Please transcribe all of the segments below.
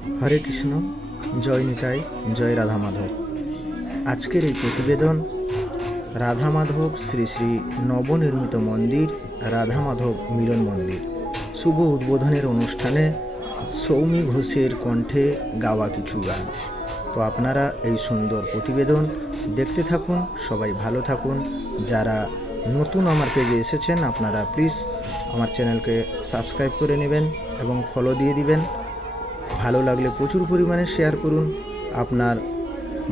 हरे कृष्ण जय निताई जय राधा माधव। आजकेर এই प्रतिवेदन राधा माधव श्री श्री नवनिर्मित मंदिर राधा माधव मिलन मंदिर शुभ उद्बोधनेर अनुष्ठाने सौमी घोषेर कण्ठे गावा किछु गान। तो आपनारा এই सुंदर प्रतिवेदन देखते थाकुन, सबाई भालो थाकुन। যারা নতুন আমার পেজে এসেছেন আপনারা প্লিজ আমার চ্যানেলকে সাবস্ক্রাইব করে নেবেন এবং ফলো দিয়ে দিবেন। ভালো লাগলে প্রচুর পরিমাণে শেয়ার করুন, আপনার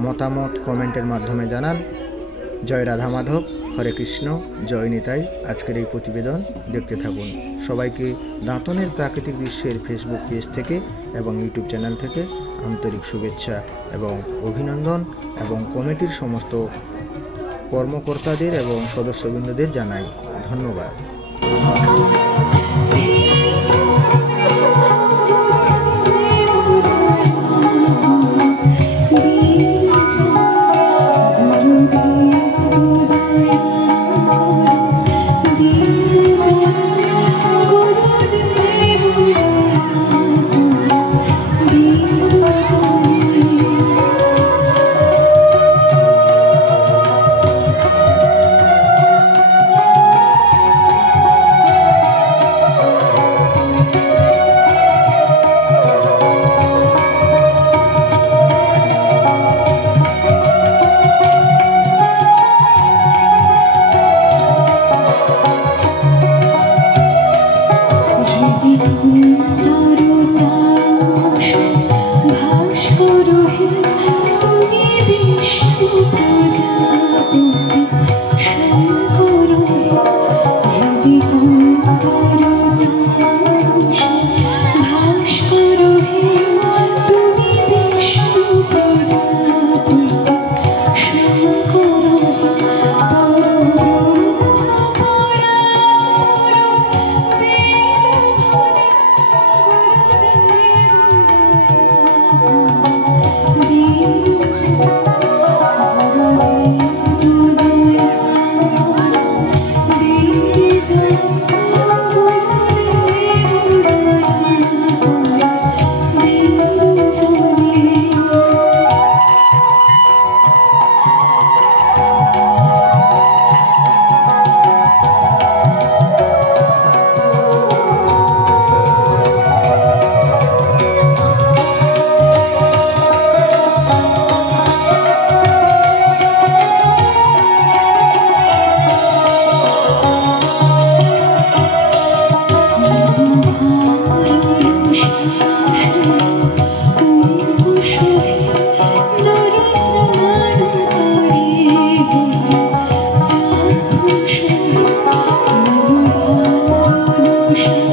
মতামত কমেন্টের মাধ্যমে জানান। জয় রাধা মাধব, হরে কৃষ্ণ, জয় নিতাই। আজকের এই প্রতিবেদন দেখতে থাকুন। সবাইকে দাঁতনের প্রাকৃতিক দৃশ্যের ফেসবুক পেজ থেকে এবং ইউটিউব চ্যানেল থেকে আন্তরিক শুভেচ্ছা এবং অভিনন্দন এবং কমিটির সমস্ত কর্মকর্তাদের এবং সদস্যবৃন্দদের জানাই ধন্যবাদ। Shine.